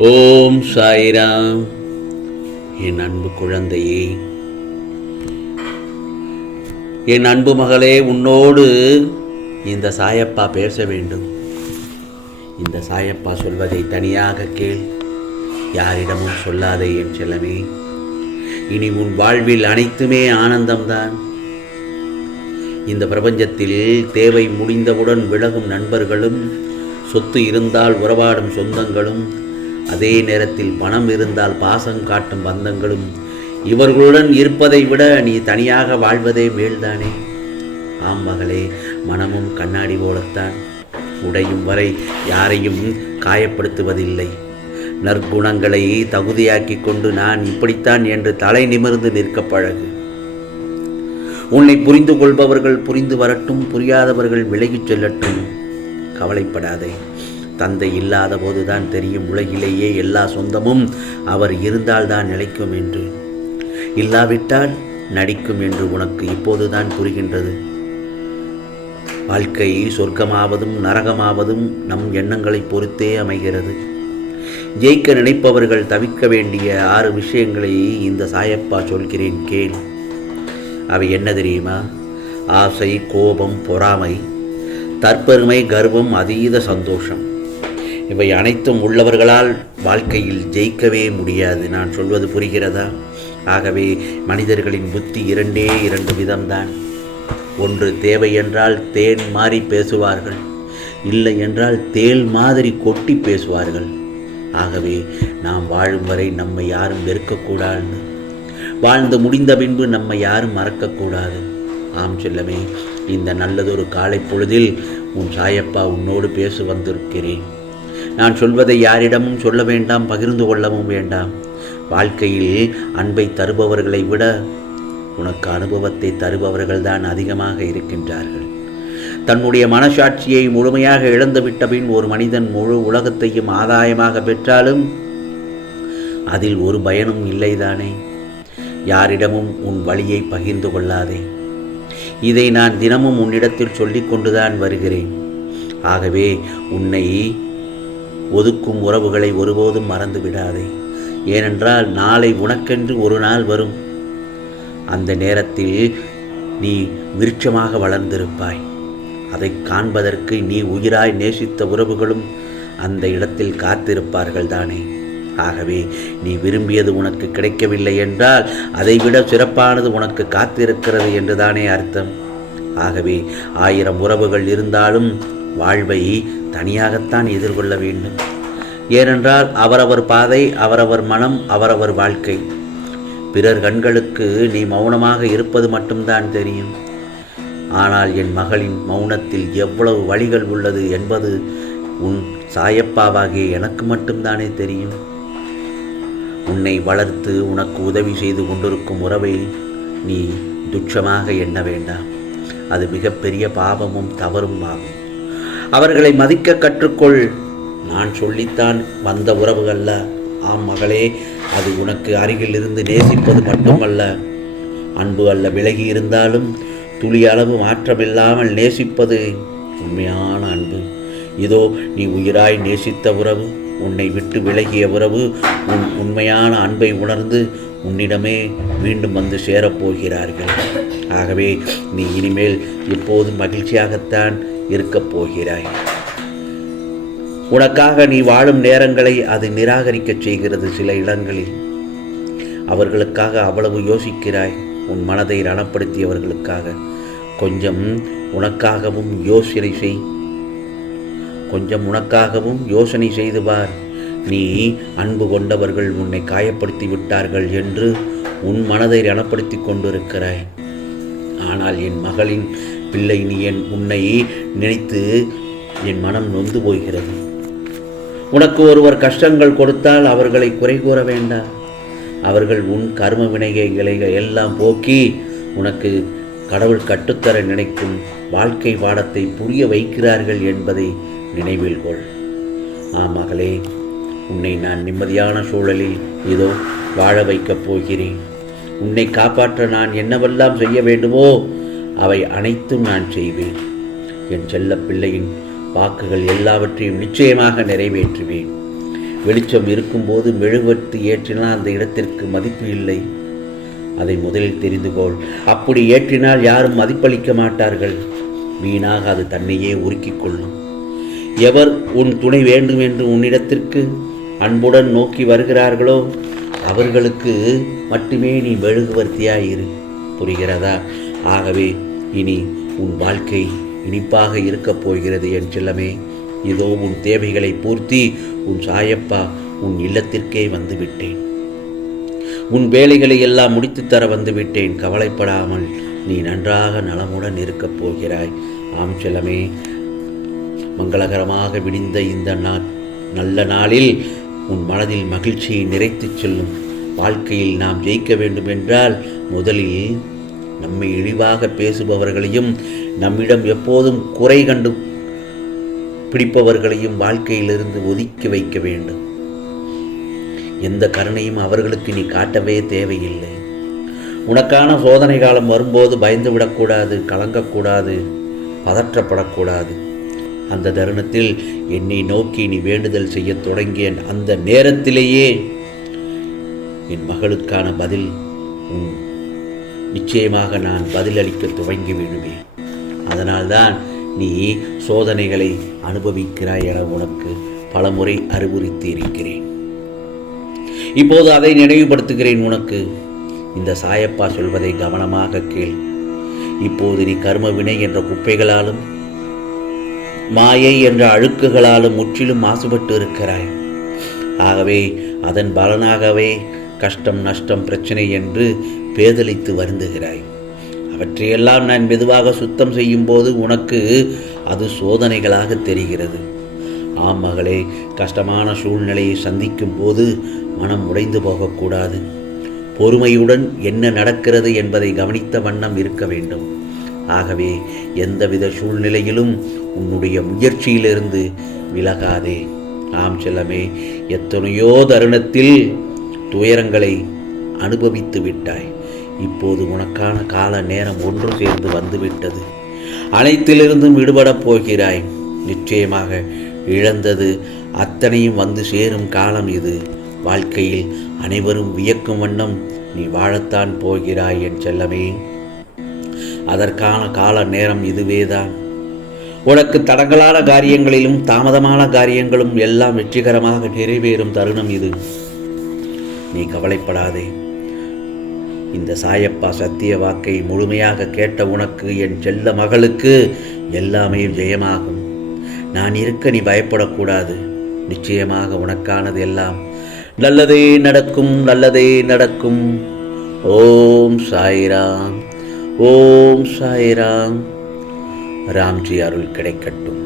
ஓம் சாய்ராம். என் அன்பு குழந்தையே, என் அன்பு மகளே, உன்னோடு இந்த சாயப்பா பேச வேண்டும். இந்த சாயப்பா சொல்வதை தனியாக கேள், யாரிடமும் சொல்லாதே என் செல்லமே. இனி உன் வாழ்வில் அனைத்துமே ஆனந்தம்தான். இந்த பிரபஞ்சத்தில் தேவை முடிந்தவுடன் விலகும் நண்பர்களும், சொத்து இருந்தால் உறவாடும் சொந்தங்களும், அதே நேரத்தில் பணம் இருந்தால் பாசம் காட்டும் பந்தங்களும், இவர்களுடன் இருப்பதை விட நீ தனியாக வாழ்வதே மேல்தானே. ஆம் மகளே, மனமும் கண்ணாடி போலத்தான், உடையும் வரை யாரையும் காயப்படுத்துவதில்லை. நற்குணங்களை தகுதியாக்கி கொண்டு நான் இப்படித்தான் என்று தலை நிமிர்ந்து நிற்க பழகு. உன்னை புரிந்து கொள்பவர்கள் புரிந்து வரட்டும், புரியாதவர்கள் விலகிச் செல்லட்டும். கவலைப்படாதே. தந்தை இல்லாத போதுதான் தெரியும் உலகிலேயே எல்லா சொந்தமும் அவர் இருந்தால்தான் நிலைக்கும் என்று. இல்லாவிட்டால் நடிக்கும் என்று உனக்கு இப்போதுதான் புரிகின்றது. வாழ்க்கை சொர்க்கமாவதும் நரகமாவதும் நம் எண்ணங்களை பொறுத்தே அமைகிறது. ஜெயிக்க நினைப்பவர்கள் தவிர்க்க வேண்டிய 6 விஷயங்களை இந்த சாயப்பா சொல்கிறேன், கேள். அவை என்ன தெரியுமா? ஆசை, கோபம், பொறாமை, தற்பெருமை, கர்வம், அதீத சந்தோஷம். இவை அனைத்தும் உள்ளவர்களால் வாழ்க்கையில் ஜெயிக்கவே முடியாது. நான் சொல்வது புரிகிறதா? ஆகவே மனிதர்களின் புத்தி 2 விதம்தான். ஒன்று, தேவை என்றால் தேன் மாறி பேசுவார்கள், இல்லை என்றால் தேள் மாதிரி கொட்டி பேசுவார்கள். ஆகவே நாம் வாழும் வரை நம்மை யாரும் வெறுக்கக்கூடாது, வாழ்ந்து முடிந்த பின்பு நம்மை யாரும் மறக்கக்கூடாது. ஆம் செல்லமே, இந்த நல்லதொரு காலை பொழுதில் உன் சாயப்பா உன்னோடு பேச வந்திருக்கிறேன். நான் சொல்வதை யாரிடமும் சொல்ல வேண்டாம், பகிர்ந்து கொள்ளவும் வேண்டாம். வாழ்க்கையில் அன்பை தருபவர்களை விட உனக்கு அனுபவத்தை தருபவர்கள்தான் அதிகமாக இருக்கின்றார்கள். தன்னுடைய மனசாட்சியை முழுமையாக இழந்துவிட்ட பின் ஒரு மனிதன் முழு உலகத்தையும் ஆதாயமாக பெற்றாலும் அதில் ஒரு பயனும் இல்லைதானே. யாரிடமும் உன் வழியை பகிர்ந்து கொள்ளாதே. இதை நான் தினமும் உன்னிடத்தில் சொல்லிக் கொண்டுதான் வருகிறேன். ஆகவே உன்னை ஒதுக்கும் உறவுகளை ஒருபோதும் மறந்து விடாதே. ஏனென்றால் நாளை உனக்கென்று ஒரு நாள் வரும். அந்த நேரத்தில் நீ விருட்சமாக வளர்ந்திருப்பாய். அதை காண்பதற்கு நீ உயிராய் நேசித்த உறவுகளும் அந்த இடத்தில் காத்திருப்பார்கள் தானே. ஆகவே நீ விரும்பியது உனக்கு கிடைக்கவில்லை என்றால் அதைவிட சிறப்பானது உனக்கு காத்திருக்கிறது என்று தானே அர்த்தம். ஆகவே 1000 உறவுகள் இருந்தாலும் வாழ்வை தனியாகத்தான் எதிர்கொள்ள வேண்டும். ஏனென்றால் அவரவர் பாதை, அவரவர் மனம், அவரவர் வாழ்க்கை. பிறர் கண்களுக்கு நீ மௌனமாக இருப்பது மட்டும்தான் தெரியும். ஆனால் என் மகளின் மௌனத்தில் எவ்வளவு வழிகள் உள்ளது என்பது உன் சாயப்பாவாகிய எனக்கு மட்டும்தானே தெரியும். உன்னை வளர்த்து உனக்கு உதவி செய்து கொண்டிருக்கும் உறவை நீ துச்சமாக எண்ண வேண்டாம். அது மிகப்பெரிய பாவமும் தவறும் ஆகும். அவர்களை மதிக்க கற்றுக்கொள். நான் சொல்லித்தான் வந்த உறவுகள்ல. ஆம் மகளே, அது உனக்கு அருகில் இருந்து நேசிப்பது மட்டுமல்ல, அன்பு அல்ல. விலகி இருந்தாலும் துளி அளவு மாற்றமில்லாமல் நேசிப்பது உண்மையான அன்பு. இதோ நீ உயிராய் நேசித்த உறவு, உன்னை விட்டு விலகிய உறவு உன் உண்மையான அன்பை உணர்ந்து உன்னிடமே மீண்டும் வந்து சேரப்போகிறார்கள். ஆகவே நீ இனிமேல் எப்போதும் மகிழ்ச்சியாகத்தான் இருக்கப் போகிறாய். உனக்காக நீ வாழும் நேரங்களை அது நிராகரிக்கச் செய்கிறது. சில இடங்களில் அவர்களுக்காக அவ்வளவு யோசிக்கிறாய். உன் மனதை ரணப்படுத்தியவர்களுக்காக கொஞ்சம் உனக்காகவும் யோசனை செய்து பார். நீ அன்பு கொண்டவர்கள் உன்னை காயப்படுத்தி விட்டார்கள் என்று உன் மனதை ரணப்படுத்தி கொண்டிருக்கிறாய். ஆனால் என் மகளின் பிள்ளை, நீ உன்னை நினைத்து என் மனம் நொந்து போகிறது. உனக்கு ஒருவர் கஷ்டங்கள் கொடுத்தால் அவர்களை குறை கூற வேண்டாம். அவர்கள் உன் கர்ம வினைகளை எல்லாம் போக்கி உனக்கு கடவுள் கற்றுத்தர நினைக்கும் வாழ்க்கை பாடத்தை புரிய வைக்கிறார்கள் என்பதை நினைவில் கொள். மகளே, உன்னை நான் நிம்மதியான சூழலில் இதோ வாழ வைக்கப் போகிறேன். உன்னை காப்பாற்ற நான் என்னவெல்லாம் செய்ய வேண்டுமோ அவை அனைத்தும் நான் செய்வேன். என் செல்ல பிள்ளையின் வாக்குகள் எல்லாவற்றையும் நிச்சயமாக நிறைவேற்றுவேன். வெளிச்சம் இருக்கும்போது மெழுகுவர்த்தி ஏற்றினால் அந்த இடத்திற்கு மதிப்பு இல்லை. அதை முதலில் தெரிந்து கொள். அப்படி ஏற்றினால் யாரும் மதிப்பளிக்க மாட்டார்கள். வீணாக அது தன்னையே உருக்கிக் கொள்ளும். எவர் உன் துணை வேண்டும் என்று உன்னிடத்திற்கு அன்புடன் நோக்கி வருகிறார்களோ அவர்களுக்கு மட்டுமே நீ மெழுகுவர்த்தியாயிரு. புரிகிறதா? ஆகவே இனி உன் வாழ்க்கை இனிப்பாக இருக்கப் போகிறது என் செல்லமே. இதோ உன் தேவைகளை பூர்த்தி உன் சாயப்பா உன் இல்லத்திற்கே வந்து விட்டேன். உன் வேலைகளை எல்லாம் முடித்து தர வந்து விட்டேன். கவலைப்படாமல் நீ நன்றாக நலமுடன் இருக்கப் போகிறாய். ஆம் செல்லமே, மங்களகரமாக விடிந்த இந்த நல்ல நாளில் உன் மனதில் மகிழ்ச்சியை நிறைத்துச் செல்லும். வாழ்க்கையில் நாம் ஜெயிக்க வேண்டும் என்றால் முதலில் நம்மை இழிவாக பேசுபவர்களையும் நம்மிடம் எப்போதும் குறை கண்டு பிடிப்பவர்களையும் வாழ்க்கையிலிருந்து ஒதுக்கி வைக்க வேண்டும். எந்த கருணையும் அவர்களுக்கு நீ காட்டவே தேவையில்லை. உனக்கான சோதனை காலம் வரும்போது பயந்து விடக்கூடாது, கலங்கக்கூடாது, பதற்றப்படக்கூடாது. அந்த தருணத்தில் என்னை நோக்கி நீ வேண்டுதல் செய்ய தொடங்கிய அந்த நேரத்திலேயே என் மகளுக்கான பதில் நிச்சயமாக நான் பதிலளிக்க துவங்கி விடுவேன். அதனால்தான் நீ சோதனைகளை அனுபவிக்கிறாய் என உனக்கு பலமுறை அறிவுறுத்தி இருக்கிறேன். இப்போது அதை நினைவுபடுத்துகிறேன் உனக்கு. இந்த சாயப்பா சொல்வதை கவனமாக கேள். இப்போது நீ கர்ம வினை என்ற குப்பைகளாலும் மாயை என்ற அழுக்குகளாலும் முற்றிலும் மாசுபட்டு இருக்கிறாய். ஆகவே அதன் பலனாகவே கஷ்டம், நஷ்டம், பிரச்சனை என்று பேதலித்து வருந்துகிறாய். அவற்றையெல்லாம் நான் மெதுவாக சுத்தம் செய்யும் போது உனக்கு அது சோதனைகளாக தெரிகிறது. ஆம் மகளே, கஷ்டமான சூழ்நிலையை சந்திக்கும் போது மனம் உடைந்து போகக்கூடாது. பொறுமையுடன் என்ன நடக்கிறது என்பதை கவனித்த வண்ணம் இருக்க வேண்டும். ஆகவே எந்தவித சூழ்நிலையிலும் உன்னுடைய முயற்சியிலிருந்து விலகாதே. ஆம் செல்லமே, எத்தனையோ தருணத்தில் துயரங்களை அனுபவித்து விட்டாய். இப்போது உனக்கான கால நேரம் ஒன்று சேர்ந்து வந்துவிட்டது. அனைத்திலிருந்தும் விடுபடப் போகிறாய். நிச்சயமாக இழந்தது அத்தனையும் வந்து சேரும் காலம் இது. வாழ்க்கையில் அனைவரும் வியக்கும் வண்ணம் நீ வாழத்தான் போகிறாய் என் செல்லமே. அதற்கான கால நேரம் இதுவேதான். உனக்கு தடங்கலான காரியங்களிலும் தாமதமான காரியங்களும் எல்லாம் வெற்றிகரமாக நிறைவேறும் தருணம் இது. நீ கவலைப்படாதே. இந்த சாயப்பா சத்திய வாக்கை முழுமையாக கேட்ட உனக்கு, என் செல்ல மகளுக்கு எல்லாமே ஜெயமாகும். நான் இருக்க நீ பயப்படக்கூடாது. நிச்சயமாக உனக்கானது எல்லாம் நல்லதே நடக்கும், நல்லதே நடக்கும். ஓம் சாய்ராம், ஓம் சாய்ராம். ராம்ஜி அருள் கிடைக்கட்டும்.